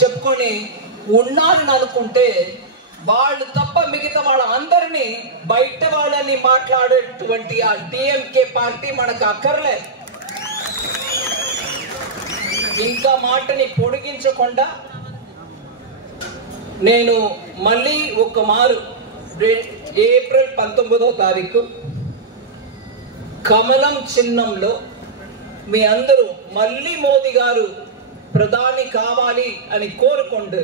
చెప్పుకొని ఉన్నారని అనుకుంటే వాళ్ళు తప్ప మిగతా వాళ్ళందరినీ బయట వాళ్ళని మాట్లాడేటువంటి ఆ డిఎంకే పార్టీ మనకు అక్కర్లేదు. ఇంకా మాటని పొడిగించకుండా నేను మళ్ళీ ఒక మారు ఏప్రిల్ 19వ తారీఖు కమలం చిహ్నంలో మీ అందరూ మళ్ళీ మోదీ గారు ప్రధాని కావాలి అని కోరుకుంటూ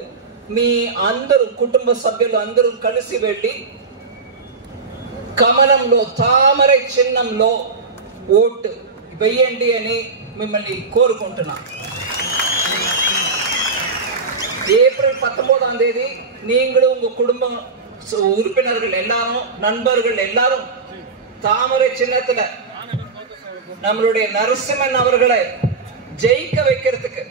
మీ అందరూ కుటుంబ సభ్యులు అందరూ కలిసి వెళ్ళి కమలంలో తామర చిహ్నంలో ఓటు వెయ్యండి అని మిమ్మల్ని కోరుకుంటున్నా. ஏப்ரல் 19ஆம் தேதி நீங்களும் உங்க குடும்ப உறுப்பினர்கள் எல்லாரும் நண்பர்கள் எல்லாரும் தாமரை சின்னத்துல நம்மளுடைய நரசிம்மன் அவர்களை ஜெயிக்க வைக்கிறதுக்கு